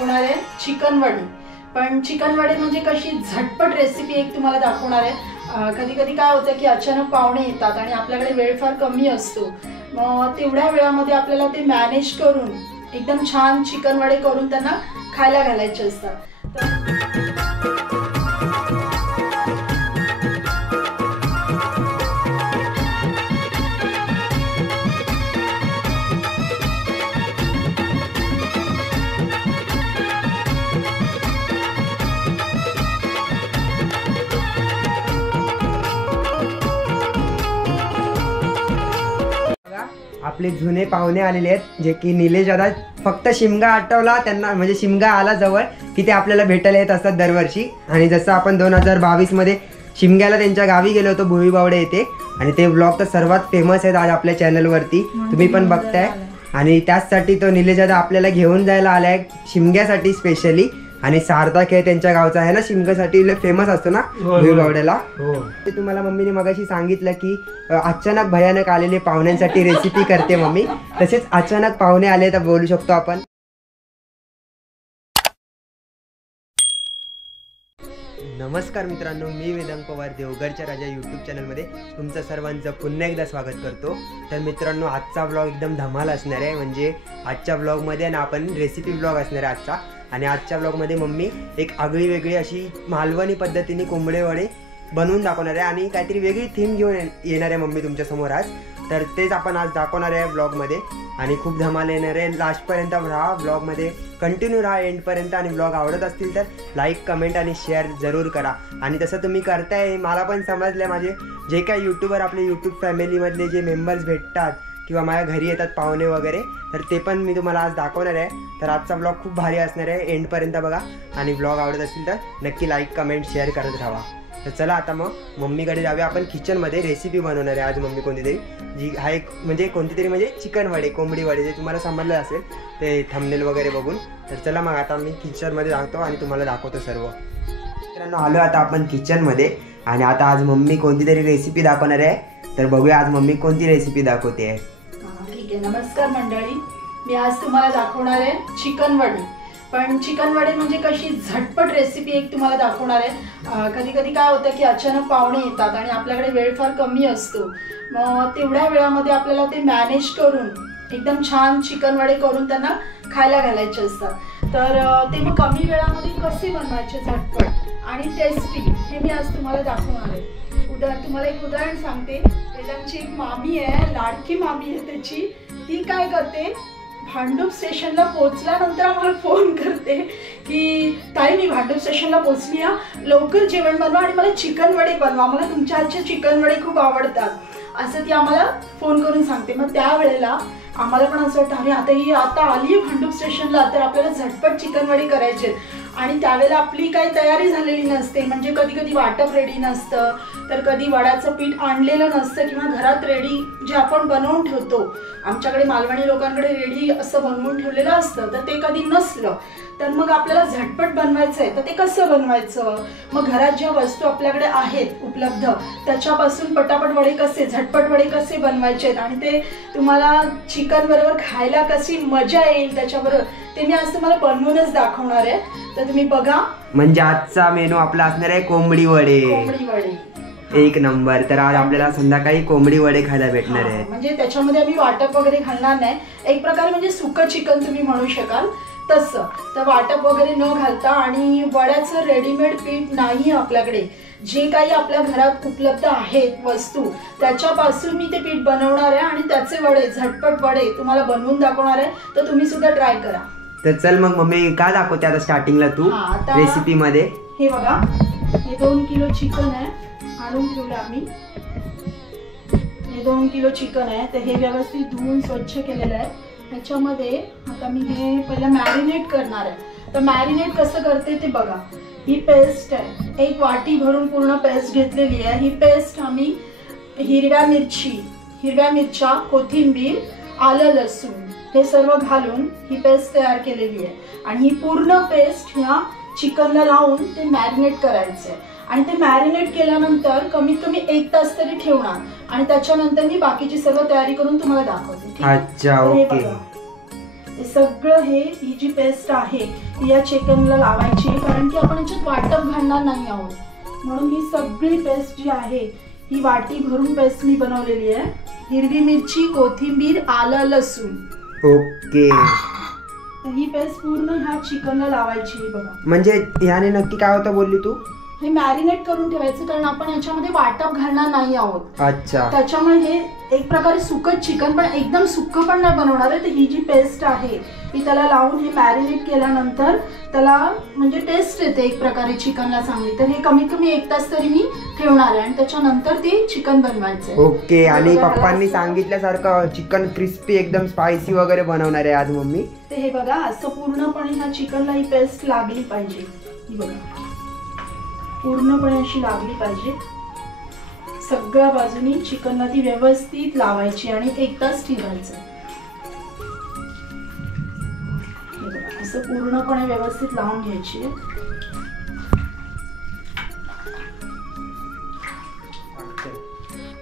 दाखवणार आहे चिकन वडी। पण चिकन वडी म्हणजे कशी झटपट रेसिपी एक तुम्हाला दाखवणार आहे। कधी कधी काय होतं की अचानक पाहुणे येतात आणि आपल्याकडे वेळ फार कमी असतो, मग तेवढ्या वेळामध्ये आपल्याला ते मॅनेज करून एकदम छान चिकन वडे करून त्यांना खायला घालायचे असतात। आपले जुने पाहुणे आलेले आहेत जे की निलेश दादा फक्त शिमगा आठवला त्यांना, म्हणजे शिमगा आला जवळ की ते आपल्याला भेटायला येत असतात दरवर्षी। आणि जसं आपण 2022 मध्ये शिमग्याला त्यांच्या गावी गेलो होतो भुईबावडे येथे, आणि ते व्लॉग तर सर्वात फेमस आहेत आज आपल्या चॅनलवरती, तुम्ही पण बघताय। आणि त्याचसाठी तो निलेश दादा आपल्याला घेऊन जायला आलाय शिमग्यासाठी स्पेशली। आणि सार्थक हे त्यांच्या गावचा आहे ना, शिमग्यासाठी फेमस असतो ना भुईबावड्याला। ते तुम्हाला मम्मीने मगाशी सांगितलं की अचानक भयानक आलेले पाहुण्यांसाठी रेसिपी करते मम्मी, तसेच अचानक पाहुणे आले तर बोलू शकतो आपण। नमस्कार मित्रांनो, मी वेदांग पवार देवगडच्या राजा यूट्यूब चॅनलमध्ये तुमचं सर्वांचं पुन्हा एकदा स्वागत करतो। तर मित्रांनो, आजचा व्लॉग एकदम धमाल असणार आहे। म्हणजे आजच्या व्लॉगमध्ये ना आपण रेसिपी व्लॉग असणार आहे आजचा। आणि आजच्या व्लॉगमध्ये मम्मी एक आगळी वेगळी अशी मालवणी पद्धतीने कोंबडे वडे बनवून दाखवणार आहे, आणि काहीतरी वेगळी थीम घेऊन येणार आहे मम्मी तुमच्यासमोर आज। तर तेच आपण आज दाखवणार आहे व्लॉगमध्ये, आणि खूप धमाल येणार आहे। लास्टपर्यंत राहा, व्लॉगमध्ये कंटिन्यू राहा एंडपर्यंत। आणि व्लॉग आवडत असतील तर लाईक, कमेंट आणि शेअर जरूर करा। आणि तसं तुम्ही करताय मला पण समजलं, माझे जे काही यूट्यूबर आपले यूट्यूब फॅमिलीमधले जे मेंबर्स भेटतात किंवा माझ्या घरी येतात पाहुणे वगैरे, तर ते पण मी तुम्हाला आज दाखवणार आहे। तर आजचा व्लॉग खूप भारी असणार आहे, एंडपर्यंत बघा। आणि व्लॉग आवडत असेल तर नक्की लाईक, कमेंट, शेअर करत राहा। तर चला आता मग मम्मीकडे जाऊया आपण। किचनमध्ये रेसिपी बनवणार आहे आज मम्मी कोणतीतरी, जी हा एक म्हणजे कोणतीतरी म्हणजे चिकन वडे, कोंबडी वडे, जे तुम्हाला समजलं असेल ते थंबनेल वगैरे बघून। तर चला मग आता मी किचनमध्ये जातो आणि तुम्हाला दाखवतो सर्व। मित्रांनो, आलो आता आपण किचनमध्ये, आणि आता आज मम्मी कोणतीतरी रेसिपी दाखवणार आहे। तर बघूया आज मम्मी कोणती रेसिपी दाखवते आहे। ठीक आहे, नमस्कार मंडळी, मी आज तुम्हाला दाखवणार आहे चिकन वडी। पण चिकन वडे म्हणजे कशी झटपट रेसिपी एक तुम्हाला दाखवणार आहे। कधी कधी काय होतं की अचानक पाहुणे येतात आणि आपल्याकडे वेळ फार कमी असतो, मग तेवढ्या वेळामध्ये आपल्याला ते मॅनेज करून एकदम छान चिकन वडे करून त्यांना खायला घालायचे असतात। तर ते मग कमी वेळामध्ये कसे बनवायचे झटपट आणि टेस्टी, हे मी आज तुम्हाला दाखवणार आहे। तुम्हाला एक उदाहरण सांगते। वेदांची एक मामी आहे, लाडकी मामी आहे त्याची, ती काय करते, भांडूप स्टेशनला पोहोचल्यानंतर आम्हाला फोन करते की ताई मी भांडूप स्टेशनला पोहोचली, लवकर जेवण बनवा आणि मला चिकन वडे बनवा, मला तुमच्या हातचे चिकन वडे खूप आवडतात, असं ती आम्हाला फोन करून सांगते। मग त्यावेळेला आम्हाला पण असं वाटतं, अरे आता ही आता आली आहे भांडूप स्टेशनला, तर आपल्याला झटपट चिकन वडे करायचे। आणि त्यावेळेला आपली काही तयारी झालेली नसते, म्हणजे कधी कधी वाटप रेडी नसतं, तर कधी वड्याचं पीठ आणलेलं नसतं, किंवा घरात रेडी जे आपण बनवून ठेवतो, आमच्याकडे मालवणी लोकांकडे रेडी असं बनवून ठेवलेलं असतं, तर ते कधी नसलं तर मग आपल्याला झटपट बनवायचं आहे, तर ते कसं बनवायचं। मग घरात ज्या वस्तू आपल्याकडे आहेत उपलब्ध त्याच्यापासून पटापट वडे कसे, झटपट वडे कसे बनवायचे, आणि ते तुम्हाला चिकन बरोबर खायला कशी मजा येईल त्याच्याबरोबर, ते मी आज तुम्हाला बनवूनच दाखवणार आहे। तर तुम्ही बघा। म्हणजे आजचा मेनू आपला असणार आहे कोंबडी वडे। कोंबडी वडे एक नंबर। तर आज आपल्याला संध्याकाळी कोंबडी वडे खायला भेटणार आहे। म्हणजे त्याच्यामध्ये आम्ही वाटप वगैरे घालणार नाही, एक प्रकारे म्हणजे सुकं चिकन तुम्ही म्हणू शकाल तसं। तर वाटप वगैरे न घालता, आणि वड्याचं रेडीमेड पीठ नाही आपल्याकडे, जे काही आपल्या घरात उपलब्ध आहेत वस्तू त्याच्यापासून मी ते पीठ बनवणार आहे, आणि त्याचे वडे झटपट वडे तुम्हाला बनवून दाखवणार आहे। तर तुम्ही सुद्धा ट्राय करा। तर चल मग मम्मी काय दाखवते आता स्टार्टिंगला तू रेसिपी मध्ये। हे बघा, हे 2 किलो चिकन आहे, आणून ठेवलं आम्ही। हे 2 किलो चिकन आहे, तर हे व्यवस्थित धुवून स्वच्छ केलेलं आहे। ह्याच्यामध्ये आता मी हे पहिला मॅरिनेट करणार आहे। तर मॅरिनेट कसं करते ते बघा। ही पेस्ट आहे, एक वाटी भरून पूर्ण पेस्ट घेतलेली आहे। ही पेस्ट आम्ही हिरव्या मिरच्या, कोथिंबीर, आलं, लसूण हे सर्व घालून ही पेस्ट तयार केलेली आहे। आणि ही पूर्ण पेस्ट ह्या चिकनला लावून ते मॅरिनेट करायचं आहे। आणि ते मॅरिनेट केल्यानंतर कमीत कमी 1 तास तरी ठेवणार, आणि त्याच्यानंतर मी बाकीची सर्व तयारी करून तुम्हाला दाखवते। अच्छा, ओके। हे सगळं ही जी पेस्ट आहे या चिकनला लावायची आहे, कारण की आपण याच्यात वाटप घालणार नाही आहोत. म्हणून ही सगळी पेस्ट जी आहे ही वाटी भरून पेस्ट मी बनवलेली आहे. हिरवी मिरची, कोथिंबीर, आलं, लसूण. ओके. तर ही पेस्ट पूर्ण ह्या चिकनला लावायची आहे बघा. म्हणजे याने नक्की काय होतं बोलली तू? हे मॅरिनेट करून ठेवायचं, कारण आपण याच्यामध्ये वाटप घालणार नाही आहोत. अच्छा. त्याच्यामुळे हे एक प्रकारे सुकट चिकन, पण एकदम सुक्क पण नाही बनवणार आहे. तर ही जी पेस्ट आहे ती त्याला लावून हे मॅरिनेट केल्यानंतर त्याला म्हणजे टेस्ट येते एक प्रकारे चिकनला चांगली. तर हे कमीत कमी 1 तास तरी मी ठेवणार आहे आणि त्याच्यानंतर ते चिकन बनवायचं. ओके. आणि पप्पांनी सांगितल्यासारखं चिकन क्रिस्पी एकदम स्पायसी वगैरे बनवणार आहे आज मम्मी. ते हे बघा असं पूर्णपणे ह्या चिकनला ही पेस्ट लागली पाहिजे. ही बघा पूर्णपणे अशी लागली पाहिजे. सगळ्या बाजूनी चिकनला ती व्यवस्थित लावायची आणि 1 तास ठेवायचं. असं पूर्णपणे व्यवस्थित लावून घ्यायची.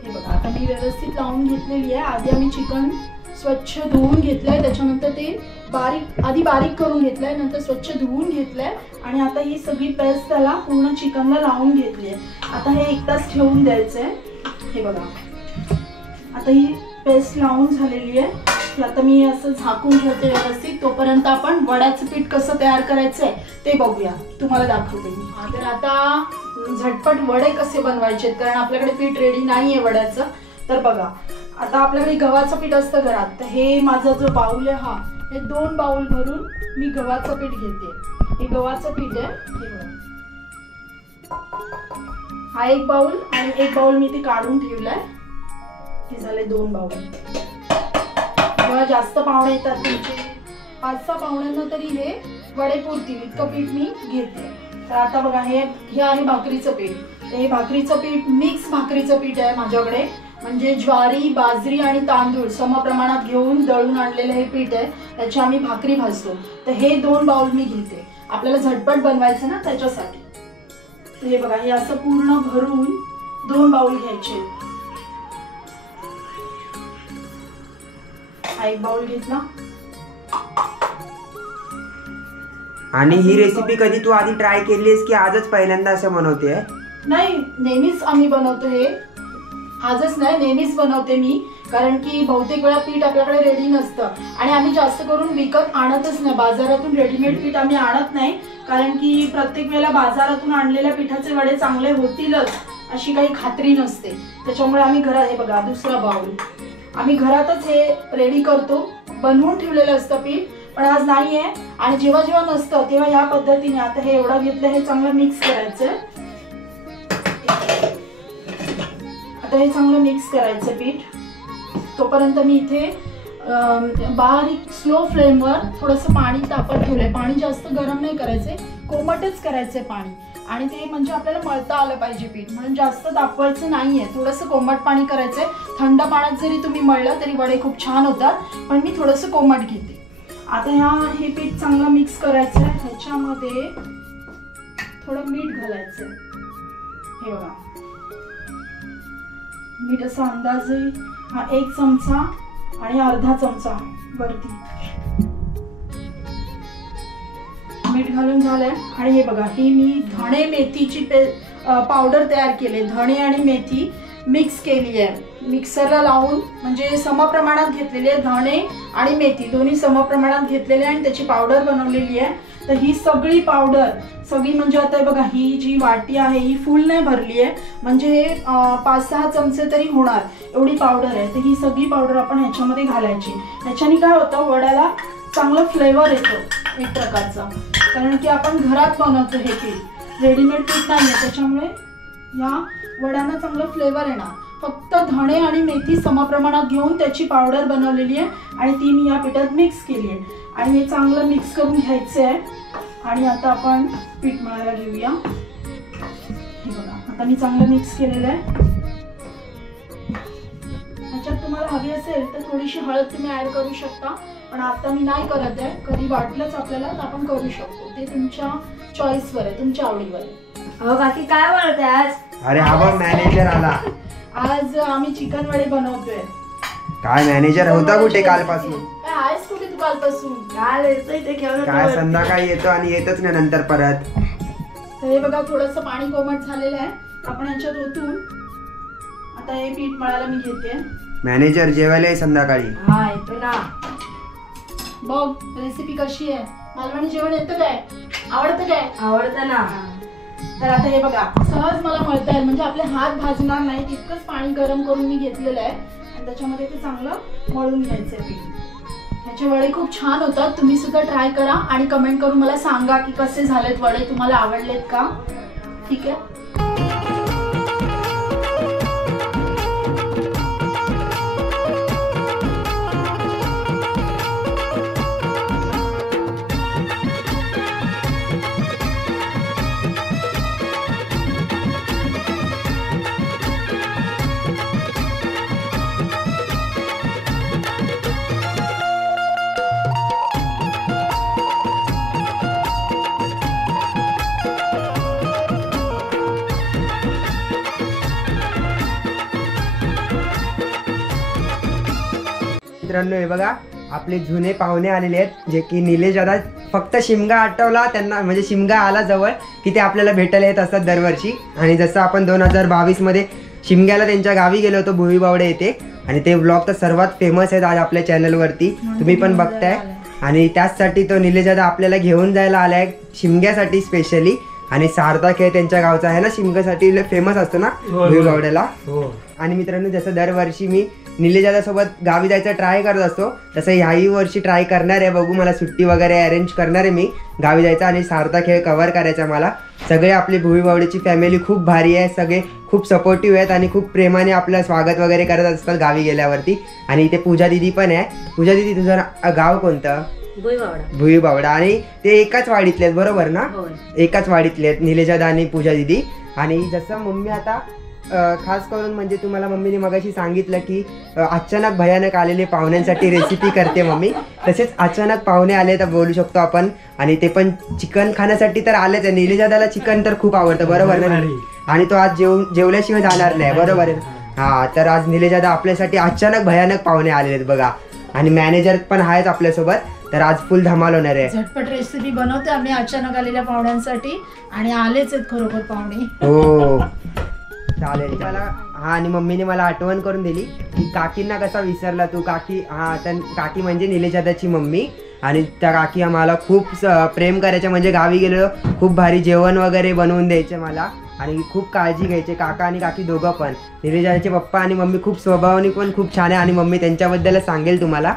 हे बघा आता मी व्यवस्थित लावून घेतलेली आहे. आधी आम्ही चिकन स्वच्छ धुवून घेतलंय, त्याच्यानंतर ते आधी बारीक करून घेतलंय, नंतर स्वच्छ धुवून घेतलंय आणि आता ही सगळी पेस्ट त्याला पूर्ण चिकनला लावून घेतली आहे. आता हे 1 तास ठेवून द्यायचंय. हे बघा आता ही पेस्ट लावून झालेली आहे. आता मी असं झाकून ठेवते व्यवस्थित. तोपर्यंत आपण वड्याचं पीठ कसं तयार करायचंय ते बघूया, तुम्हाला दाखवते मी. तर आता झटपट वडे कसे बनवायचे, कारण आपल्याकडे पीठ रेडी नाहीये वड्याचं. तर बघा आता आपल्याकडे गव्हाचं पीठ असतं घरात. तर हे माझा जो बाउल आहे हे 2 बाउल भरून मी गव्हाचं पीठ घेते. हे गव्हाचं पीठ आहे. हे बघा हा 1 बाउल आणि 1 बाउल मी ते काढून ठेवलाय. हे झाले 2 बाउल. जेव्हा जास्त पाहुणे येतात तुमचे 5-6 पाहुण्यांना तरी हे वडे पुरतील इतकं पीठ मी घेते. तर आता बघा हे आहे भाकरीचं पीठ. हे भाकरीचं पीठ मिक्स भाकरीचं पीठ आहे माझ्याकडे. म्हणजे ज्वारी, बाजरी आणि तांदूळ समप्रमाणात घेऊन दळून आणलेलं हे पीठ आहे. त्याची आम्ही भाकरी भाजतो. तर हे 2 बाउल मी घेते. आपल्याला झटपट बनवायचं ना त्याच्यासाठी. तर हे बघा हे असं पूर्ण भरून 2 बाउल घ्यायचे. हा 1 बाउल घेतला. आणि ही रेसिपी कधी तू आधी ट्राय केलीस की आजच पहिल्यांदा असं बनवते? नाही, नेहमीच आम्ही बनवतो हे. आजच नाही, नेहमीच बनवते मी. कारण की बहुतेक वेळा पीठ आपल्याकडे रेडी नसतं आणि आम्ही जास्त करून विकत आणतच नाही. बाजारातून रेडीमेड पीठ आम्ही आणत नाही, कारण की प्रत्येक वेळेला बाजारातून आणलेल्या पिठाचे वडे चांगले होतीलच अशी काही खात्री नसते. त्याच्यामुळे आम्ही घरात, हे बघा दुसरा बाउल, आम्ही घरातच हे रेडी करतो. बनवून ठेवलेलं असतं पीठ, पण आज नाहीये. आणि जेव्हा जेव्हा नसतं तेव्हा या पद्धतीने आता हे एवढं घेतलं, हे चांगलं मिक्स करायचं. आता हे चांगलं मिक्स करायचं पीठ. तोपर्यंत मी इथे बारीक स्लो फ्लेमवर थोडंसं पाणी तापत ठेवलंय. पाणी जास्त गरम नाही करायचंय, कोमटच करायचंय पाणी. आणि ते म्हणजे आपल्याला मळता आलं पाहिजे पीठ, म्हणून जास्त तापवायचं नाहीये. थोडंसं कोमट पाणी करायचंय. थंड पाण्यात जरी तुम्ही मळलं तरी वडे खूप छान होतात, पण मी थोडंसं कोमट घेते. आता हे पीठ चांगलं मिक्स करायचं आहे. ह्याच्यामध्ये थोडं मीठ घालायचं. हे बघा मीठ असा अंदाजे हा 1 चमचा आणि अर्धा चमचा वरती मीठ घालून झालंय. आणि हे बघा ही मी धणे मेथीची पावडर तयार केली. धणे आणि मेथी मिक्स केली आहे मिक्सरला लावून, म्हणजे समप्रमाणात घेतलेली आहे. धणे आणि मेथी दोन्ही समप्रमाणात घेतलेले आणि त्याची पावडर बनवलेली आहे. तर ही सगळी पावडर म्हणजे आता बघा ही जी वाटी आहे ही फुल नाही भरली आहे, म्हणजे हे 5-6 चमचे तरी होणार एवढी पावडर आहे. तर ही सगळी पावडर आपण ह्याच्यामध्ये घालायची. ह्याच्याने काय होतं, वड्याला चांगलं फ्लेवर येतो एक प्रकारचा, कारण की आपण घरात बनवतो हे पीठ, रेडीमेड पीठ नाही आहे. त्याच्यामुळे या वड्यांना चांगलं फ्लेवर येणार. फक्त धणे आणि मेथी समप्रमाणात घेऊन त्याची पावडर बनवलेली आहे आणि ती मी या पिठात मिक्स केली आहे. आणि हे चांगलं मिक्स करून घ्यायचं आहे. आणि आता आपण पीठ मळायला घेऊया. हे बघा आता मी चांगलं मिक्स केलेलं आहे. ह्याच्यात तुम्हाला हवी असेल तर थोडीशी हळद तुम्ही ऍड करू शकता, पण आता मी नाही करत आहे. कधी वाटलंच आपल्याला तर आपण करू शकतो. ते तुमच्या चॉईसवर आहे, तुमच्या आवडीवर आहे. बाकी काय बनवते आज? अरे हा बघ मॅनेजर आला. आज आम्ही चिकन वडे बनवतोय. काय मॅनेजर होता कुठे कालपासून? आहेस कुठे तू कालपासून? काल येतोय ते खेळून काय संध्याकाळी येतो आणि येतच नाही नंतर परत. तर हे बघा थोडंसं पाणी कोमट झालेलं आहे, आपण याच्यात ओतून आता हे पीठ मळायला मी घेते. मॅनेजर जेवायला संध्याकाळी. हा येतो ना. बघ रेसिपी कशी आहे, मालवणी जेवण येतं काय, आवडतं काय? आवडतं ना. तर आता हे बघा सहज मला मळता येईल, म्हणजे आपले हात भाजणार नाही तितकंच पाणी गरम करून मी घेतलेलं आहे आणि त्याच्यामध्ये ते चांगलं मळून घ्यायचं पीठ. ह्याचे वडे खूप छान होतात, तुम्ही सुद्धा ट्राय करा आणि कमेंट करून मला सांगा की कसे झालेत वडे, तुम्हाला आवडलेत का? ठीक आहे. मित्रांनो हे बघा आपले जुने पाहुणे आलेले आहेत, जे की निलेश दादा. फक्त शिमगा आठवला त्यांना, म्हणजे शिमगा आला जवळ की ते आपल्याला भेटायला येत असतात दरवर्षी. आणि जसं आपण 2022 मध्ये शिमग्याला त्यांच्या गावी गेलो होतो भुई बावडे येथे, आणि ते व्लॉग तर सर्वात फेमस आहेत आज आपल्या चॅनलवरती, तुम्ही पण बघताय. आणि त्याचसाठी तो निलेश दादा आपल्याला घेऊन जायला आलाय शिमग्यासाठी स्पेशली. आणि सारदा खेळ त्यांच्या गावचा आहे ना, शिमग्यासाठी फेमस असतो ना भुई बावड्याला. आणि मित्रांनो जसं दरवर्षी मी निलेश दादा सोबत गावी जायचं ट्राय करत असतो, तसं ह्याही वर्षी ट्राय करणार आहे. बघू, मला सुट्टी वगैरे अरेंज करणार आहे मी गावी जायचं आणि सारदा खेळ कव्हर करायचा मला. सगळे आपली भुई बावड्याची फॅमिली खूप भारी आहे, सगळे खूप सपोर्टिव्ह आहेत आणि खूप प्रेमाने आपलं स्वागत वगैरे करत असतात गावी गेल्यावरती. आणि इथे पूजा दिदी पण आहे. पूजा दिदी तुझं गाव कोणतं? भुई बावडा. आणि ते एकाच वाडीतले आहेत बरोबर ना? एकाच वाडीतले आहेत निलेश दादा आणि पूजा दिदी. आणि जसं मम्मी आता खास करून म्हणजे तुम्हाला मम्मीने मगाशी सांगितलं की अचानक भयानक आलेले पाहुण्यांसाठी रेसिपी करते मम्मी, तसेच अचानक पाहुणे आले तर बोलू शकतो आपण. आणि ते पण चिकन खाण्यासाठी तर आलेच आहे. निलेश दादाला चिकन तर खूप आवडतं बरोबर ना? आणि तो आज जेवल्याशिवाय जाणार नाही बरोबर आहे. हा, तर आज निलेश दादा आपल्यासाठी अचानक भयानक पाहुणे आलेले आहेत बघा. आणि मॅनेजर पण आहेत आपल्यासोबत, तर आज फुल धमाल होणार आहे. झटपट रेसिपी बनवते आम्ही अचानक आलेल्या पाहुण्यांसाठी, आणि आलेच आहेत खरोखर पाहुणे. हो चालेल. मला हा, आणि मम्मीने मला आठवण करून दिली की काकींना कसा विसरला तू. काकी, हा तर काकी म्हणजे निलेश दादाची मम्मी. आणि त्या काकी आम्हाला खूप प्रेम करायच्या, म्हणजे गावी गेलो खूप भारी जेवण वगैरे बनवून द्यायचे मला आणि खूप काळजी घ्यायचे. काका आणि काकी दोघं पण. निलेश दादाचे पप्पा आणि मम्मी खूप स्वभावाने पण खूप छान आहे, आणि मम्मी त्यांच्याबद्दल सांगेल तुम्हाला.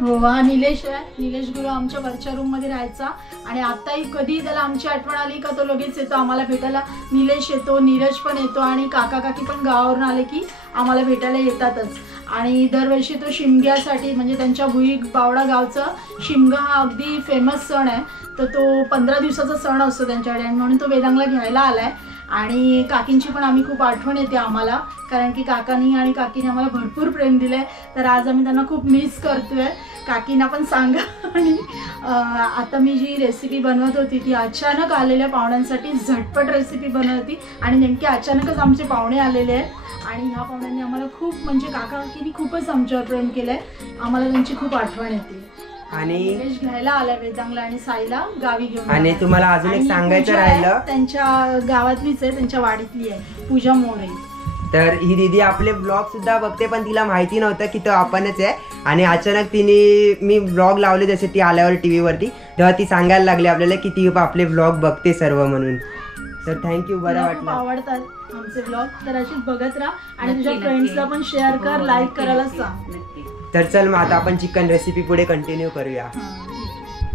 हो, हा निलेश आहे. निलेश गुरु आमच्या वरच्या रूम मध्ये राहायचा, आणि आताही कधी त्याला आमची आठवण आली का तो लगेच येतो आम्हाला भेटायला. निलेश येतो, नीरज पण येतो, आणि काका काकी पण गावावरून आले की आम्हाला भेटायला येतातच. आणि दरवर्षी तो शिमग्यासाठी, म्हणजे त्यांच्या भुई बावडा गावचा शिमगा हा अगदी फेमस सण आहे, तर तो 15 दिवसाचा सण असतो त्यांच्याकडे, आणि म्हणून तो वेदांगला घ्यायला आलाय. आणि काकींची पण आम्ही खूप आठवण येते आम्हाला, कारण की काकांनी आणि काकीने आम्हाला भरपूर प्रेम दिलंय, तर आज आम्ही त्यांना खूप मिस करतोय. काकींना पण सांगा. आणि आता मी जी रेसिपी बनवत होती ती अचानक आलेल्या पाहुण्यांसाठी झटपट रेसिपी बनवत होती, आणि नेमके अचानकच आमचे पाहुणे आलेले आहेत. आणि ह्या पाहुण्यांनी आम्हाला खूप, म्हणजे काका काकींनी खूपच आमच्यावर प्रेम केलंय, आम्हाला त्यांची खूप आठवण येते. आणि घ्यायला आलाय वेदांगला आणि साईला गावी घेऊन. आणि तुम्हाला अजून एक सांगायचं राहिलं, त्यांच्या गावातलीच आहे, त्यांच्या वाडीतली आहे, पूजा मोरे. तर ही दीदी आपले ब्लॉग सुद्धा बघते, पण तिला माहिती नव्हतं की तो आपणच आहे. आणि अचानक तिने, मी ब्लॉग लावले जसे ती आल्यावर टी व्हीवरती, तेव्हा ती सांगायला लागली आपल्याला की ती आपले ब्लॉग बघते सर्व म्हणून. तर थँक्यू, बरं वाटलं. आवडतात आमचे ब्लॉग, तर अशीच बघत राहा आणि तुझ्या फ्रेंड्सला पण शेअर कर, लाईक करायला सांग. तर चल मग आता आपण चिकन रेसिपी पुढे कंटिन्यू करूया.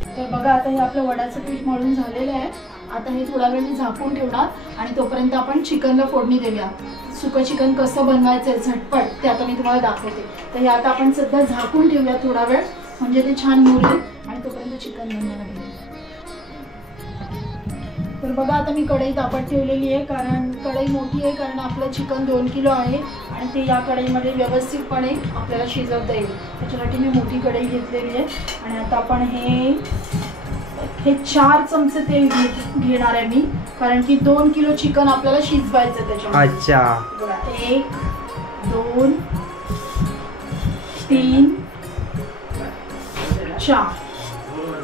तर बघा आता हे आपलं वड्याचं पीठ मळून झालेलं आहे. आता हे थोडा वेळ मी झाकून ठेवणार, आणि तोपर्यंत आपण चिकनला फोडणी देऊया. सुकं चिकन कसं बनवायचं आहे झटपट ते आता मी तुम्हाला दाखवते. तर हे आता आपण सध्या झाकून ठेवूया थोडा वेळ, म्हणजे ते छान मुरेल, आणि तोपर्यंत चिकन बनवायला घेऊया. तर बघा आता मी कढई तापत ठेवलेली आहे, कारण कढई मोठी आहे, कारण आपलं चिकन 2 किलो आहे, आणि ते या कढईमध्ये व्यवस्थितपणे आपल्याला शिजवता येईल, त्याच्यासाठी मी मोठी कढई घेतलेली आहे. आणि आता आपण हे 4 चमचे तेल घेणार आहे मी, कारण की 2 किलो चिकन आपल्याला शिजवायचं त्याच्यामध्ये. अच्छा, बघा 1 2 3 अच्छा,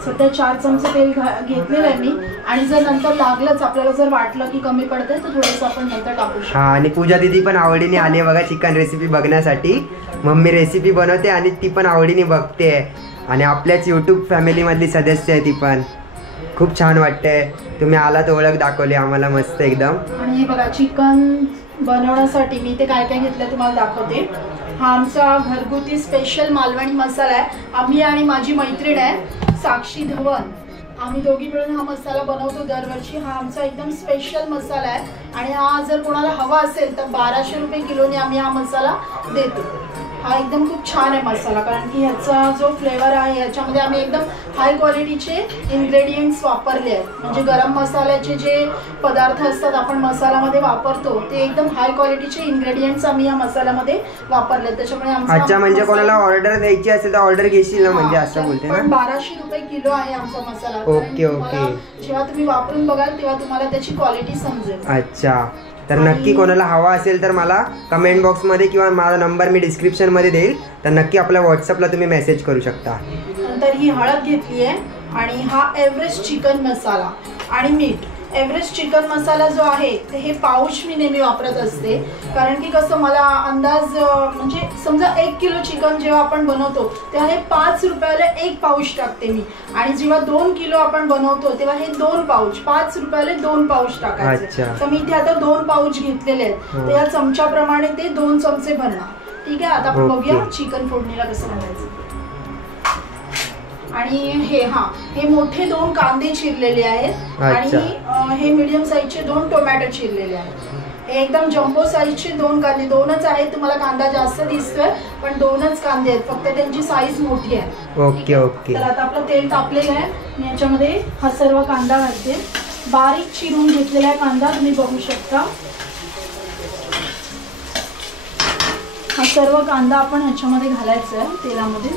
सध्या 4 चमचे तेल घेतलेलं आहे मी. आणि जर नंतर लागलंच आपल्याला, जर वाटलं की कमी पडतंय तर थोडंसं आपण नंतर टाकू शकतो. हा, आणि पूजा दीदी पण आवडीने आली बघा चिकन रेसिपी बघण्यासाठी. मम्मी रेसिपी बनवते आणि ती पण आवडीने बघते. आणि आपल्याच यूट्यूब फॅमिलीमधली सदस्य आहे ती पण. खूप छान वाटतंय, तुम्ही आलात, ओळख दाखवली आम्हाला मस्त एकदम. आणि हे बघा चिकन बनवण्यासाठी मी ते काय काय घेतलं तुम्हाला दाखवते. हा आमचा घरगुती स्पेशल मालवणी मसाला आहे. आम्ही आणि माझी मैत्रीण आहे साक्षी धवन, आम्ही दोघी मिळून हा मसाला बनवतो दरवर्षी. हा आमचा एकदम स्पेशल मसाला आहे. आणि हा जर कोणाला हवा असेल तर 1200 रुपये किलोने आम्ही हा मसाला देतो. हा एकदम खूप छान आहे मसाला, कारण की ह्याचा जो फ्लेवर आहे ह्याच्यामध्ये आम्ही एकदम हाय क्वालिटीचे इन्ग्रेडियंट्स वापरले आहेत. म्हणजे गरम मसाल्याचे जे पदार्थ असतात आपण मसाल्यामध्ये वापरतो ते एकदम हाय क्वालिटीचे इन्ग्रेडियंट्स आम्ही या मसाल्यामध्ये वापरले. त्याच्यामुळे अच्छा, म्हणजे कोणाला ऑर्डर द्यायची असेल तर ऑर्डर घेशील ना, म्हणजे असं बोलते ना. 1200 रुपये किलो आहे आमचा मसाला. Okay okay. जेव्हा तुम्ही वापरून बघाल तेव्हा तुम्हाला त्याची क्वालिटी समजेल. अच्छा, तर नक्की कोणाला हवा असेल तर मला कमेंट बॉक्समध्ये किंवा माझा नंबर मी डिस्क्रिप्शनमध्ये देईल, तर नक्की आपल्या व्हॉट्सअपला तुम्ही मेसेज करू शकता. नंतर ही हळद घेतली आहे. आणि हा एव्हरेस्ट चिकन मसाला आणि मीठ. एव्हरेस्ट चिकन मसाला जो आहे ते हे पाऊच मी नेहमी वापरत असते, कारण की कसं मला अंदाज, म्हणजे समजा 1 किलो चिकन जेव्हा आपण बनवतो तेव्हा हे 5 रुपयाला 1 पाऊच टाकते मी. आणि जेव्हा 2 किलो आपण बनवतो तेव्हा हे 2 पाऊच, 5 रुपयाला 2 पाऊच टाकायचे. तर मी इथे आता 2 पाऊच घेतलेले आहेत. तर या चमच्याप्रमाणे ते 2 चमचे भरणार. ठीक आहे, आता आपण बघूया चिकन फोडणीला कसं बनवायचं. आणि हे मोठे 2 कांदे चिरलेले आहेत. आणि हे मीडियम साईजचे 2 टोमॅटो चिरलेले आहेत. हे एकदम जम्बो साईजचे 2 कांदे, 2च आहेत. तुम्हाला कांदा जास्त दिसतोय पण 2च कांदे आहेत, फक्त त्यांची साईज मोठी आहे. Okay okay. तर आता आपलं तेल तापलेलं आहे. मी याच्यामध्ये हा सर्व कांदा घालते. बारीक चिरून घेतलेला आहे कांदा, तुम्ही बघू शकता. हा सर्व कांदा आपण ह्याच्यामध्ये घालायचा आहे तेलामध्ये.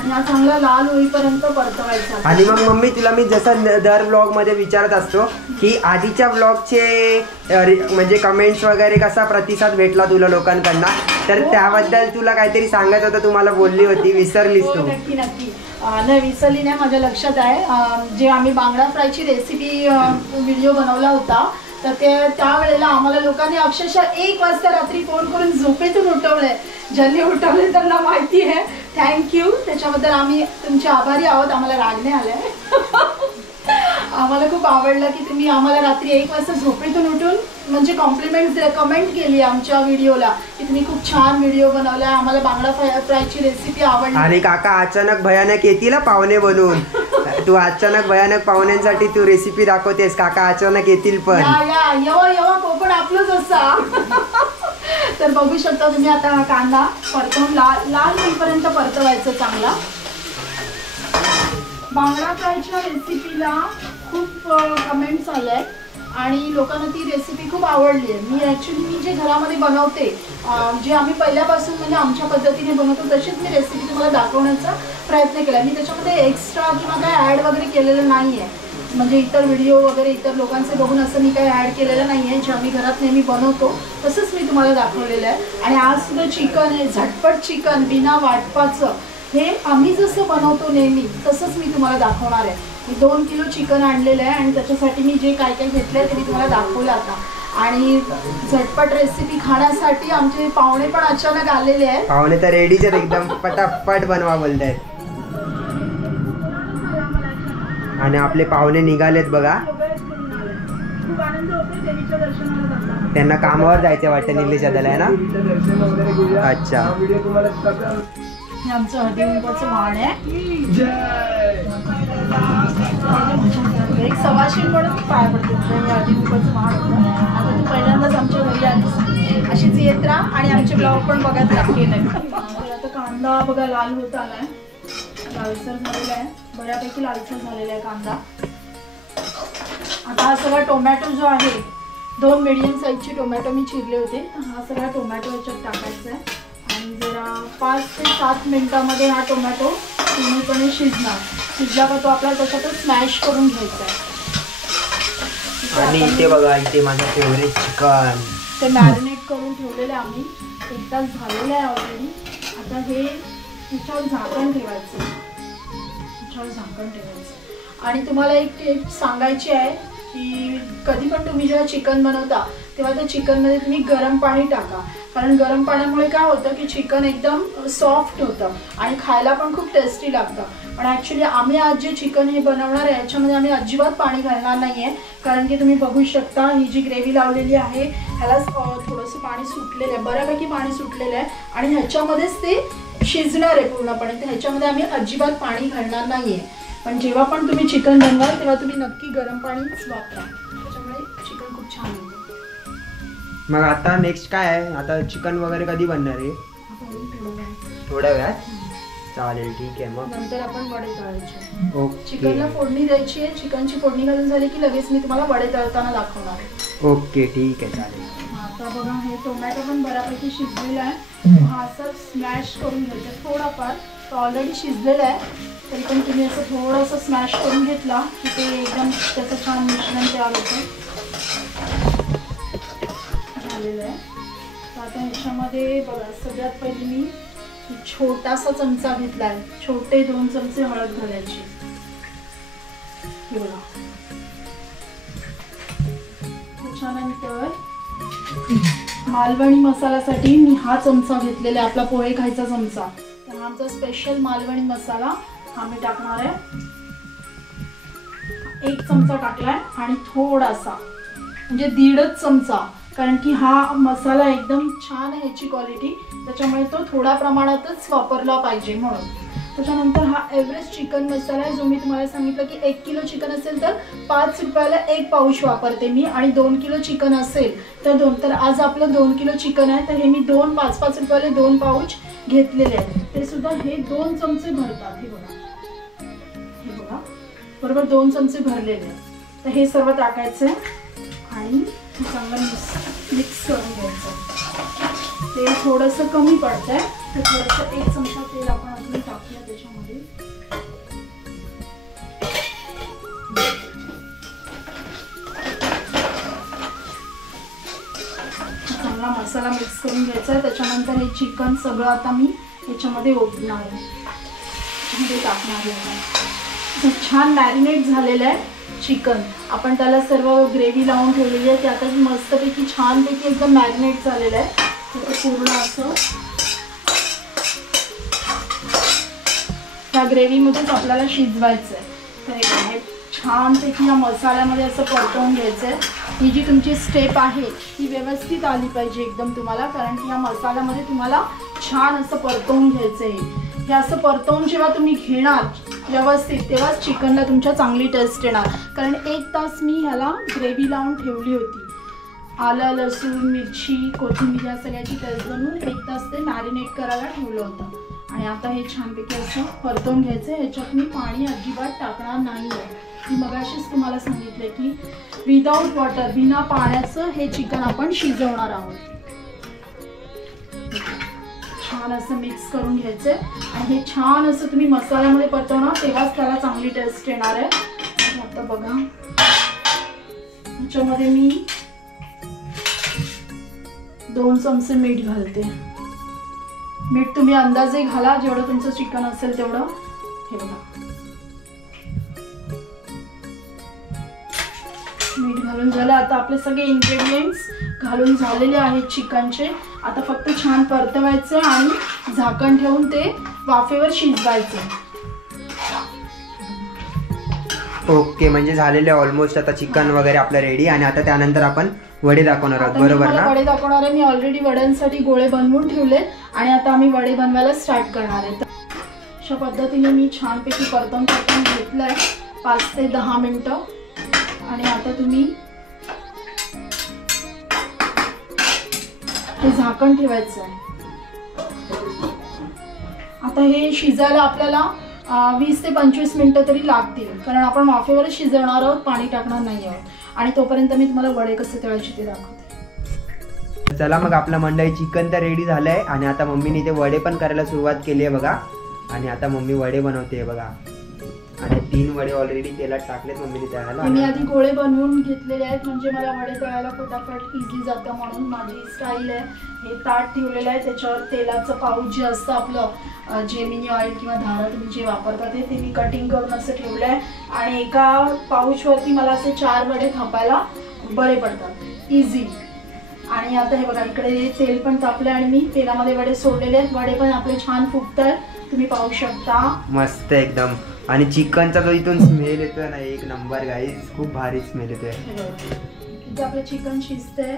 आणि हा चांगला लाल होईपर्यंत परतवायचा. आणि मग मम्मी तुला मी जसं दर ब्लॉग मध्ये विचारत असतो की आधीच्या ब्लॉगचे म्हणजे कमेंट्स वगैरे कसा प्रतिसाद भेटला तुला लोकांकडनं, तर त्याबद्दल तुला काहीतरी सांगायचं होतं, तुम्हाला बोलली होती, विसरलीस तू. नक्की नक्की. नाही विसरली नाही, माझ्या लक्षात आहे. जे आम्ही बांगडा फ्रायची रेसिपी व्हिडिओ बनवला होता तर त्यावेळेला आम्हाला लोकांनी अक्षरशः 1 वाजता रात्री फोन करून झोपेतून उठवलंय. ज्यांनी उठवले त्यांना माहिती आहे, थँक्यू. त्याच्याबद्दल आम्ही तुमचे आभारी आहोत. आम्हाला राग नाही आलाय. आम्हाला खूप आवडलं की तुम्ही आम्हाला रात्री 1 वाजता झोपेतून उठून म्हणजे कमेंट केली आमच्या व्हिडिओला की तुम्ही खूप छान व्हिडिओ बनवला, आम्हाला बांगडा फ्रायची रेसिपी आवडली. आणि काका अचानक भयानक येतील पाहुणे बनून. तू अचानक भयानक पाहुण्यांसाठी तू रेसिपी दाखवतेस, काका अचानक येतील पण. येवा कोकण आपलंच असा. तर बघू शकता तुम्ही आता हा कांदा परतवून लाल होईपर्यंत परतवायचं चांगला. बांगडा फ्रायच्या रेसिपीला खूप कमेंट्स आले आहेत आणि लोकांना ती रेसिपी खूप आवडली आहे. मी जे घरामध्ये बनवते, जे आम्ही पहिल्यापासून म्हणजे आमच्या पद्धतीने बनवतो तशीच मी रेसिपी तुम्हाला दाखवण्याचा प्रयत्न केला. मी त्याच्यामध्ये एक्स्ट्रा किंवा काय ॲड वगैरे केलेलं नाही आहे. म्हणजे इतर व्हिडिओ वगैरे इतर लोकांचे बघून असं मी काही ॲड केलेलं नाही आहे. जे आम्ही घरात नेहमी बनवतो तसंच मी तुम्हाला दाखवलेलं आहे. आणि आज सुद्धा चिकन आहे, झटपट चिकन बिना वाटपाचं, हे आम्ही जसं बनवतो नेहमी तसंच मी तुम्हाला दाखवणार आहे. मी 2 किलो चिकन आणलेलं आहे आणि त्याच्यासाठी मी जे काय काय घेतलं आहे ते मी तुम्हाला दाखवलं आता. आणि झटपट रेसिपी खाण्यासाठी आमचे पाहुणे पण अचानक आलेले आहेत. पाहुणे तर रेडीच आहेत, एकदम पटापट बनवा बोलतायत. आणि आपले पाहुणे निघालेत बघा. खूप आनंद होतो देवीच्या दर्शनाला. त्यांना कामावर जायचं वाटतं निलेश दादाला, आहे ना. अच्छा, हे आमचं हळदी कुंकवाचं वाण आहे. एक सवाशीण म्हणून पाय पडते. हळदी कुंकवाचं वाण होतं. आता तू पहिल्यांदाच आमच्या घरी आलीस, अशीच येत राहा आणि आमचे ब्लॉग पण बघत नक्की नाही. आता कांदा बघा लाल होत आलाय, लालसर झालेला आहे, बऱ्यापैकी लालसर झालेला आहे कांदा. आता हा सगळा टोमॅटो जो आहे, 2 मीडियम साईजचे टोमॅटो मी चिरले होते, हा सगळा टोमॅटो याच्यात टाकायचा आहे. आणि जरा 5 ते 7 मिनिटांमध्ये हा टोमॅटो पूर्णपणे शिजणार. शिजला का तो आपल्याला त्याच्यातच स्मॅश करून घ्यायचा आहे. आणि इथे बघा, इथे माझं फेवरेट चिकन ते मॅरिनेट करून ठेवलेलं आहे आम्ही, 1 तास झालेलं आहे ऑलरेडी. आता हे ह्याच्यावर झाकण ठेवायचं, आणि तुम्हाला एक टिप सांगायची आहे की कधी पण तुम्ही जेव्हा चिकन बनवता तेव्हा त्या चिकनमध्ये तुम्ही गरम पाणी टाका, कारण गरम पाण्यामुळे काय होतं की चिकन एकदम सॉफ्ट होतं आणि खायला पण खूप टेस्टी लागतं. पण ॲक्च्युली आम्ही आज जे चिकन हे बनवणार आहे याच्यामध्ये आम्ही अजिबात पाणी घालणार नाही आहे, कारण की तुम्ही बघू शकता ही जी ग्रेव्ही लावलेली आहे ह्याला थोडंसं पाणी सुटलेलं आहे, बऱ्यापैकी पाणी सुटलेलं आहे आणि ह्याच्यामध्येच ते शिजणार आहे पूर्णपणे. तर ह्याच्यामध्ये आम्ही अजिबात पाणी घालणार नाही आहे. पण जेव्हा पण तुम्ही चिकन बनवाल तेव्हा तुम्ही नक्की गरम पाणीच वापरा, त्याच्यामुळे चिकन खूप छान होतं. मग आता नेक्स्ट काय आहे? आता चिकन वगैरे कधी बनणार आहे? थोड्या वेळात. चालेल, ठीक आहे. मग नंतर आपण वडे तळायचे. ओके. चिकनला फोडणी द्यायची आहे. चिकनची फोडणी घालून झाली की लगेच मी तुम्हाला वडे तळताना दाखवणार आहे. ओके, ठीक आहे, चालेल. आता बघा हे टोमॅटो पण बऱ्यापैकी शिजलेला आहे. हा असं स्मॅश करून घ्यायचं थोडाफार. तो ऑलरेडी शिजलेला आहे तरी पण तुम्ही असं थोडंसं स्मॅश करून घेतला की ते एकदम त्याचं छान मिश्रण तयार होतं. झालेलं आहे. तर आता ह्याच्यामध्ये बघा सगळ्यात पहिले मी छोटासा चमचा घेतला आहे, छोटे 2 चमचे हळद घालायची. बघा त्याच्यानंतर मालवणी मसाल्यासाठी मी हा चमचा घेतलेला आहे, आपला पोहे खायचा चमचा. तर आमचा स्पेशल मालवणी मसाला हा मी टाकणार आहे. 1 चमचा टाकलाय आणि थोडासा म्हणजे 1.5 चमचा, कारण की हा मसाला एकदम छान आहे ह्याची क्वालिटी, त्याच्यामुळे तो थोड्या प्रमाणातच वापरला पाहिजे म्हणून. त्याच्यानंतर हा एव्हरेस्ट चिकन मसाला आहे जो मी तुम्हाला सांगितलं की 1 किलो चिकन असेल तर 5 रुपयाला 1 पाऊच वापरते मी, आणि 2 किलो चिकन असेल तर 2. तर आज आपलं 2 किलो चिकन आहे तर हे मी 5-5 रुपयाला 2 पाऊच घेतलेले आहेत. ते सुद्धा हे 2 चमचे भरतात. हे बघा बरोबर 2 चमचे भरलेले आहेत. तर हे सर्व टाकायचं आणि चांगलं मिक्स करून घ्यायचं. तेल थोडंसं कमी पडतंय तर थोडंसं 1 चमचा तेल आपण अजून टाकूया त्याच्यामध्ये. चांगला मसाला मिक्स करून घ्यायचा. त्याच्यानंतर हे चिकन सगळं आता मी याच्यामध्ये ओतणार आहे, टाकणार आहे. छान मॅरिनेट झालेलं आहे चिकन. आपण त्याला सर्व ग्रेव्ही लावून ठेवलेली आहे, ते आता मस्तपैकी छानपैकी एकदम मॅरिनेट झालेलं आहे. तर पूर्ण असं त्या ग्रेव्हीमध्येच आपल्याला शिजवायचं आहे. तर हे छानपैकी या मसाल्यामध्ये असं परतवून घ्यायचं आहे. ही जी तुमची स्टेप आहे ती व्यवस्थित आली पाहिजे एकदम तुम्हाला, कारण की या मसाल्यामध्ये तुम्हाला छान असं परतवून घ्यायचं आहे. हे असं परतवून जेव्हा तुम्ही घेणार व्यवस्थित तेव्हाच चिकनला तुमच्या चांगली टेस्ट येणार. कारण 1 तास मी ह्याला ग्रेव्ही लावून ठेवली होती. आलं, लसूण, मिरची, कोथिंबीर या सगळ्याची पेस्ट बनवून 1 तास ते मॅरिनेट करायला ठेवलं होतं. आणि आता हे छानपैकी असं परतवून घ्यायचं. ह्याच्यात मी पाणी अजिबात टाकणार नाही आहे. मी मगाशीच तुम्हाला सांगितलं की विदाऊट वॉटर, बिना पाण्याचं हे चिकन आपण शिजवणार आहोत. छान असं मिक्स करून घ्यायचं आणि हे छान असं तुम्ही मसाल्यामध्ये परतवणार तेव्हाच त्याला चांगली टेस्ट येणार आहे. आता बघा ह्याच्यामध्ये मी 2 चमचे मीठ घालते. मीठ तुम्ही अंदाजे घाला जेवढं तुमचं चिकन असेल तेवढं. हे बघा मीठ घालून झालं. आता आपले सगळे इन्ग्रेडियंट्स घालून झालेले आहेत चिकनचे. आता फक्त छान परतवायचं आणि झाकण ठेवून ते वाफेवर शिजवायचं. ओके, म्हणजे झालेले ऑलमोस्ट आता चिकन वगैरे आपलं रेडी. आणि आता त्यानंतर आपण वडे दाखवणार आहोत, बरोबर ना? वडे दाखवणार आहे. मी ऑलरेडी वड्यांसाठी गोळे बनवून ठेवले आणि आता आम्ही वडे बनवायला स्टार्ट करणार आहे. अशा पद्धतीने मी छानपैकी परतवून घेतलंय 5 ते 10 मिनिटं. आणि आता तुम्ही हे झाकण ठेवायचं आहे. आता हे शिजायला आपल्याला 20 ते 25 मिनिटं तरी लागतील, कारण आपण वाफेवरच शिजवणार आहोत, पाणी टाकणार नाही आहोत. आणि तोपर्यंत मी तुम्हाला वडे कसे तळायचे ते दाखवते. चला मग आपला मंडळी चिकन तर रेडी झालंय आणि आता मम्मीने ते वडे पण करायला सुरुवात केली आहे बघा. आणि आता मम्मी वडे बनवते बघा. आणि 3 वडे ऑलरेडी तेलात टाकलेत मम्मीने तळायला. मी आधी गोळे बनवून घेतलेले आहेत म्हणजे मला वडे तळायला फटाफट इझी जातं म्हणून माझी स्टाईल आहे. हे ताट ठेवलेलं आहे, त्याच्यावर तेलाचं पाऊच जे असतं आपलं जेमिनी ऑइल किंवा धारा तुम्ही जे वापरता ते मी कटिंग करून असं ठेवलं आहे. आणि एका पाऊचवरती मला असे 4 वडे थापायला बरे पडतात, इझी. आणि आता हे बघा इकडे तेल पण तापलं आणि मी तेलामध्ये वडे सोडलेले आहेत. वडे पण आपले छान फुगतात, तुम्ही पाहू शकता. मस्त एकदम. आणि चिकनचा जो इथून स्मेल येतोय ना, एक नंबर गाईज, खूप भारी स्मेल येतोय. इथे आपलं चिकन शिजतंय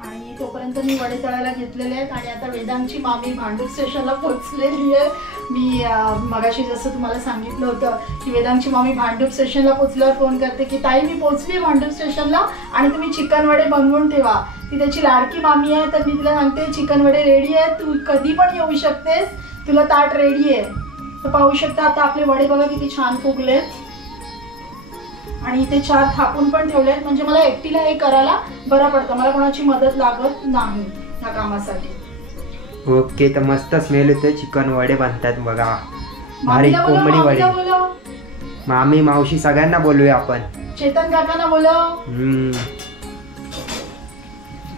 आणि तोपर्यंत मी वडे तळायला घेतलेले आहेत. आणि आता वेदांची मामी भांडूप स्टेशनला पोहोचलेली आहे. मी मगाशी जसं तुम्हाला सांगितलं होतं की वेदांची मामी भांडूप स्टेशनला पोहोचल्यावर फोन करते की ताई मी पोहोचली भांडूप स्टेशनला आणि तुम्ही चिकन वडे बनवून ठेवा. ती त्याची लाडकी मामी आहे, तर मी तिला सांगते चिकन वडे रेडी आहे, तू कधी पण येऊ शकतेस, तुला ताट रेडी आहे. तर पाहू शकता आता आपले वडे बघा किती छान फुगलेत. आणि इथे 4 थापून पण ठेवलेत म्हणजे मला एकटीला हे करायला बरं पडतं, मला कोणाची मदत लागत नाही या कामासाठी. ओके, तर मस्त स्मेल येतोय. चिकन वडे बनतात बघा, भारी कोंबडी वडे. मामी मावशी सगळ्यांना बोलूया आपण, चेतन काकांना बोलव.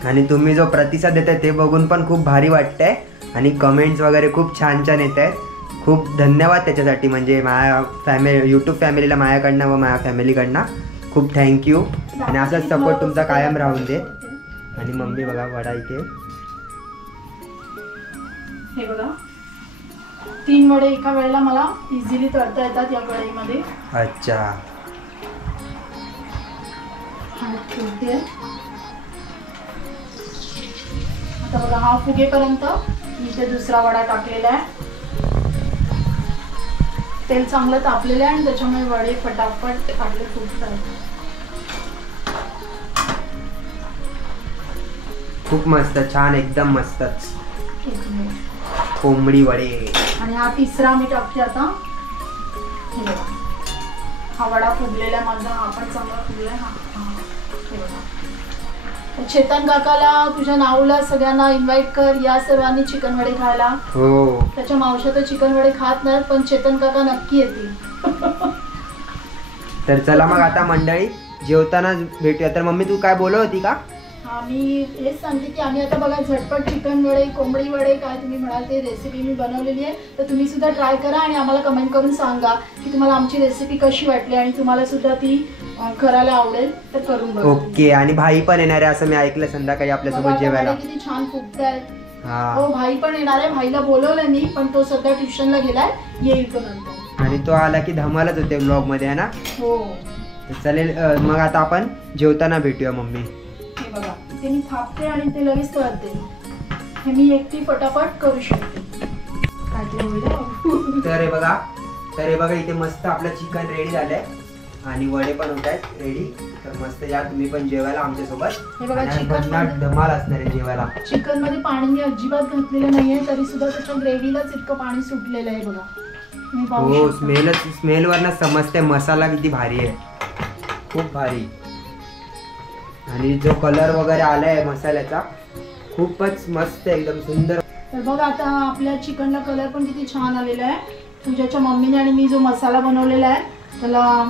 आणि तुम्ही जो प्रतिसाद देताय ते बघून पण खूप भारी वाटतंय. आणि कमेंट्स वगैरे खूप छान छान येत आहेत. खूप धन्यवाद त्याच्यासाठी. म्हणजे माझ्या यूट्यूब फॅमिलीला माझ्याकडनं व माझ्या फॅमिलीकडनं खूप थँक्यू. आणि असाच सपोर्ट तुमचा कायम राहून दे. आणि मम्मी बघा वडा इथे, हे बघा 3 वडे एका वेळेला मला इझिली तळता येतात या कढईमध्ये. अच्छा, आता बघा हा फुगेपर्यंत इथे दुसरा वडा टाकलेला आहे. तेल चांगलं तापलेलं आहे आणि त्याच्यामुळे वडे फटाफट आपले फुगतात. खूप मस्त, छान, एकदम मस्तच कोंबडी वडे. आणि हा तिसरा मी टाकते आता. हे बघा हा वडा फुगलेला आहे माझा, हा पण चांगला फुगलाय. हे बघा, चेतन काकाला तुझ्या नावला सगळ्यांना इन्व्हाइट कर, या सर्वांनी चिकन वडे खायला. हो, त्याच्या मावश्या तर चिकन वडे खात नाहीत पण चेतन काका नक्की येतील. तर चला मग आता मंडळी जेवताना भेटूया. तर मम्मी तू काय बोलत होती का? मी हेच सांगते की आम्ही आता बघा झटपट चिकन वडे, कोंबडी वडे काय तुम्ही म्हणाल ते रेसिपी मी बनवलेली आहे. तर तुम्ही सुद्धा ट्राय करा आणि आम्हाला कमेंट करून सांगा की तुम्हाला आमची रेसिपी कशी वाटली आणि तुम्हाला सुद्धा ती करायला आवडेल तर करून बघा. ओके. आणि भाई पण येणार आहे असं मी ऐकलं संध्याकाळी आपल्यासोबत जेवायला. किती छान फुगतायत. हो, भाई पण येणार आहे. भाईला बोलवलंय मी पण तो सध्या ट्युशनला गेलाय, येईल तो नंतर. आणि तो आला की धमालच होते ब्लॉग मध्ये, है ना? हो. चालेल, मग आता आपण जेवताना भेटूया. मम्मी हे बघा इथे मी थापते आणि ते लगेच तळते. हे मी एकटी फटाफट करू शकते. तर हे बघा इथे मस्त आपलं चिकन रेडी झालंय आणि वडे पण होत आहेत रेडी. तर मस्त या तुम्ही पण जेवायला आमच्यासोबत. हे बघा चिकन धमाल असणार आहे जेवायला. चिकन मध्ये पाणी मी अजिबात घातलेलं नाहीये तरी सुद्धा त्याच्या ग्रेव्हीलाच इतकं पाणी सुटलेलं आहे बघा. हो, स्मेल वरनं समजते मसाला किती भारी आहे, खूप भारी. आणि जो कलर वगैरे आलाय मसाल्याचा खूपच मस्त, एकदम सुंदर. तर बघा आता आपल्या चिकनला कलर पण किती छान आलेला आहे. पूजाच्या मम्मीने आणि मी जो मसाला बनवलेला आहे त्याला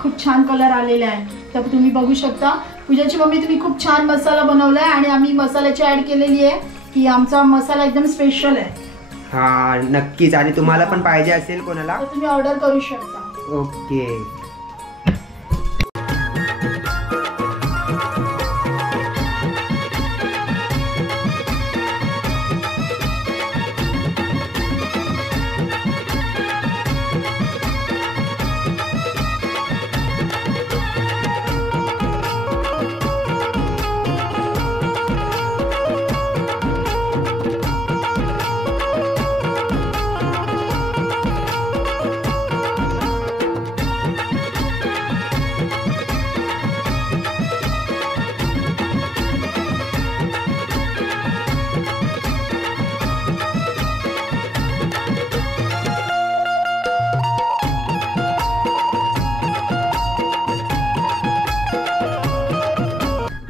खूप छान कलर आलेला आहे. तर तुम्ही बघू शकता पूजाची मम्मी तुम्ही खूप छान मसाला बनवलाय आणि आम्ही मसाल्याची ऍड केलेली आहे की आमचा मसाला एकदम स्पेशल आहे. हा नक्कीच. आणि तुम्हाला पण पाहिजे असेल कोणाला तर तुम्ही ऑर्डर करू शकता. ओके.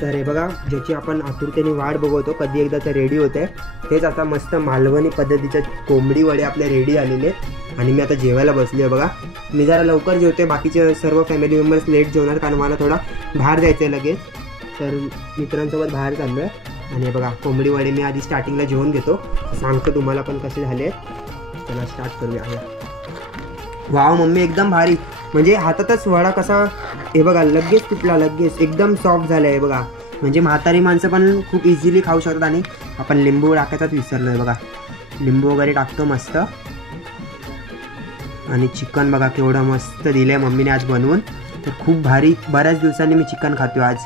तर हे बघा ज्याची आपण आतुरतेने वाट बघतो कधी एकदा ते रेडी होते, तेच आता मस्त मालवणी पद्धतीचे कोंबडी वडे आपले रेडी आलेले. आणि मी आता जेवायला बसलो आहे बघा. मी जरा लवकर जेवते, बाकीचे सर्व फॅमिली मेंबर्स लेट जेवणार कारण मला थोडा बाहेर जायचं आहे लगेच. तर मित्रांसोबत बाहेर चाललो आहे. आणि बघा कोंबडी वडे मी आधी स्टार्टिंगला जेवून घेतो, सांगतो तुम्हाला पण कसे झाले. चला स्टार्ट करूया. वाव मम्मी एकदम भारी, म्हणजे हातातच वडा कसा हे बघा लगेच तुटला, लगेच एकदम सॉफ्ट झालं आहे बघा. म्हणजे म्हातारी माणसं पण खूप इझिली खाऊ शकतात. आणि आपण लिंबू टाकायचाच विसरलो आहे बघा, लिंबू वगैरे टाकतो मस्त. आणि चिकन बघा केवढं मस्त दिलं आहे मम्मीने आज बनवून, तर खूप भारी. बऱ्याच दिवसांनी मी चिकन खातो आज.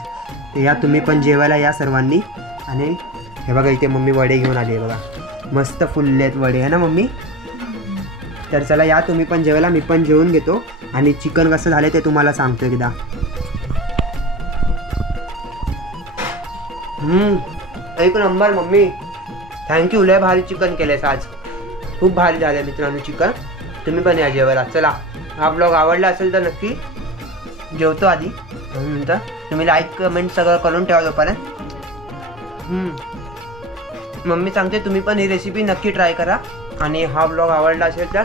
तर या तुम्ही पण जेवायला या सर्वांनी. आणि हे बघा इथे मम्मी वडे घेऊन आली आहे बघा, मस्त फुलले आहेत वडे आहे ना मम्मी. तर चला या तुम्ही पण जेवायला, मी पण जेवून घेतो. आणि चिकन कसं झालं ते तुम्हाला सांगतो एकदा. एक नंबर मम्मी, थँक्यू. लय भारी चिकन केलंयस आज, खूप भारी झालं मित्रांनो चिकन. तुम्ही पण या जेवायला. चला हा ब्लॉग आवडला असेल तर नक्की जेवतो आधी, नंतर तुम्ही लाईक कमेंट सगळं करून ठेवा तोपर्यंत. मम्मी सांगते तुम्ही पण ही रेसिपी नक्की ट्राय करा. आणि हा ब्लॉग आवडला असेल तर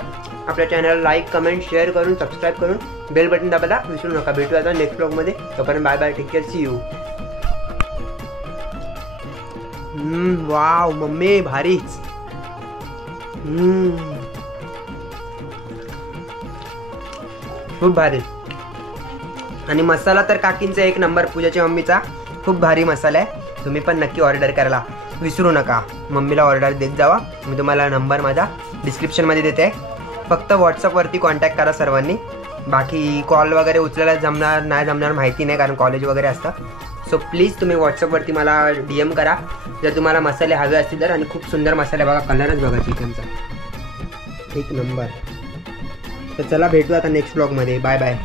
आपल्या चॅनलला लाईक कमेंट शेअर करून सबस्क्राईब करून बेल बटन दाबायला विसरू नका. भेटूया आता नेक्स्ट ब्लॉगमध्ये. तोपर्यंत bye bye, take care, see you. Wow mummy भारीच. खूप भारी. आणि मसाला तर काकींचा एक नंबर, पूजाच्या मम्मीचा खूप भारी मसाला आहे. तुम्ही पण नक्की ऑर्डर करायला विसरू नका. मम्मीला ऑर्डर देत जावा. मी तुम्हाला नंबर माझा डिस्क्रिप्शनमध्ये देते. फक्त व्हॉट्सअपवरती कॉन्टॅक्ट करा सर्वांनी. बाकी कॉल वगैरे उचलायला जमणार नाही जमणार माहिती नाही, कारण कॉलेज वगैरे असतं. सो प्लीज तुम्ही व्हॉट्सअपवरती मला DM करा जर तुम्हाला मसाले हवे असतील तर. आणि खूप सुंदर मसाले बघा, कलरच बघा चिकनचा एक नंबर. तर चला भेटू आता नेक्स्ट ब्लॉगमध्ये. Bye bye.